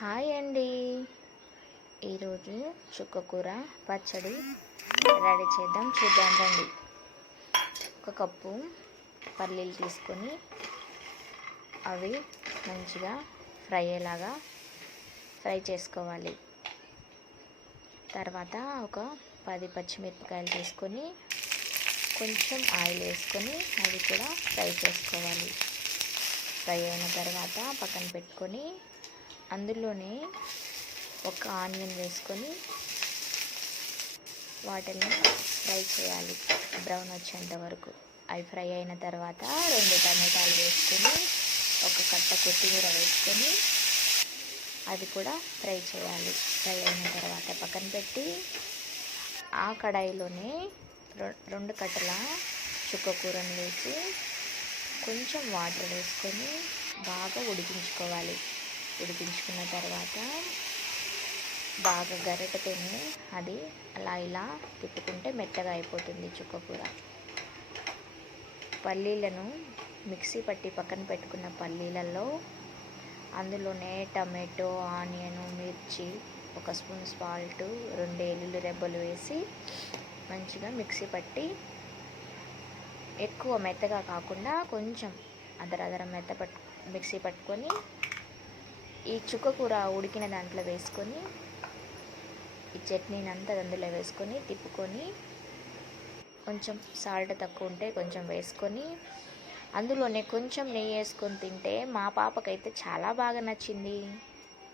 Hi అండి. ఈరోజు చుక్కకూర పచ్చడి రెడీ చేద్దాం. చూద్దాం రండి. ఒక కప్పు పల్లీలు తీసుకొని అవి మంచిగా ఫ్రై అయ్యేలాగా ఫ్రై చేసుకోవాలి. తర్వాత ఒక పది పచ్చిమిరపకాయలు తీసుకొని కొంచెం ఆయిల్ వేసుకొని అవి కూడా ఫ్రై చేసుకోవాలి. ఫ్రై అయిన తర్వాత పక్కన పెట్టుకొని అందులోనే ఒక ఆనియన్ వేసుకొని వాటిని ఫ్రై చేయాలి. బ్రౌన్ వచ్చేంత వరకు. అవి ఫ్రై అయిన తర్వాత రెండు టమాటాలు వేసుకొని ఒక కట్ట కొత్తిమీర వేసుకొని అది కూడా ఫ్రై చేయాలి. ఫ్రై అయిన తర్వాత పక్కన పెట్టి ఆ కడాయిలోనే రెండు కట్టల చుక్కకూరను వేసి కొంచెం వాటర్ వేసుకొని బాగా ఉడికించుకోవాలి. ఉడికించుకున్న తర్వాత బాగా గరిటెతోనే అది అలా ఇలా తిప్పుకుంటే మెత్తగా అయిపోతుంది చుక్కకూర పల్లీలను మిక్సీ పట్టి పక్కన పెట్టుకున్న పల్లీలలో అందులోనే టమాటో ఆనియన్ మిర్చి ఒక స్పూన్ సాల్ట్ రెండు ఎల్లుల్లి రెబ్బలు వేసి మంచిగా మిక్సీ పట్టి ఎక్కువ మెత్తగా కాకుండా కొంచెం అదరదర మెత్త పట్టు మిక్సీ పట్టుకొని ఈ చుక్క కూర ఉడికిన దాంట్లో వేసుకొని ఈ చట్నీని అంతా అందులో వేసుకొని తిప్పుకొని కొంచెం సాల్ట్ తక్కువ ఉంటే కొంచెం వేసుకొని అందులోనే కొంచెం నెయ్యి వేసుకొని తింటే మా పాపకైతే చాలా బాగా నచ్చింది.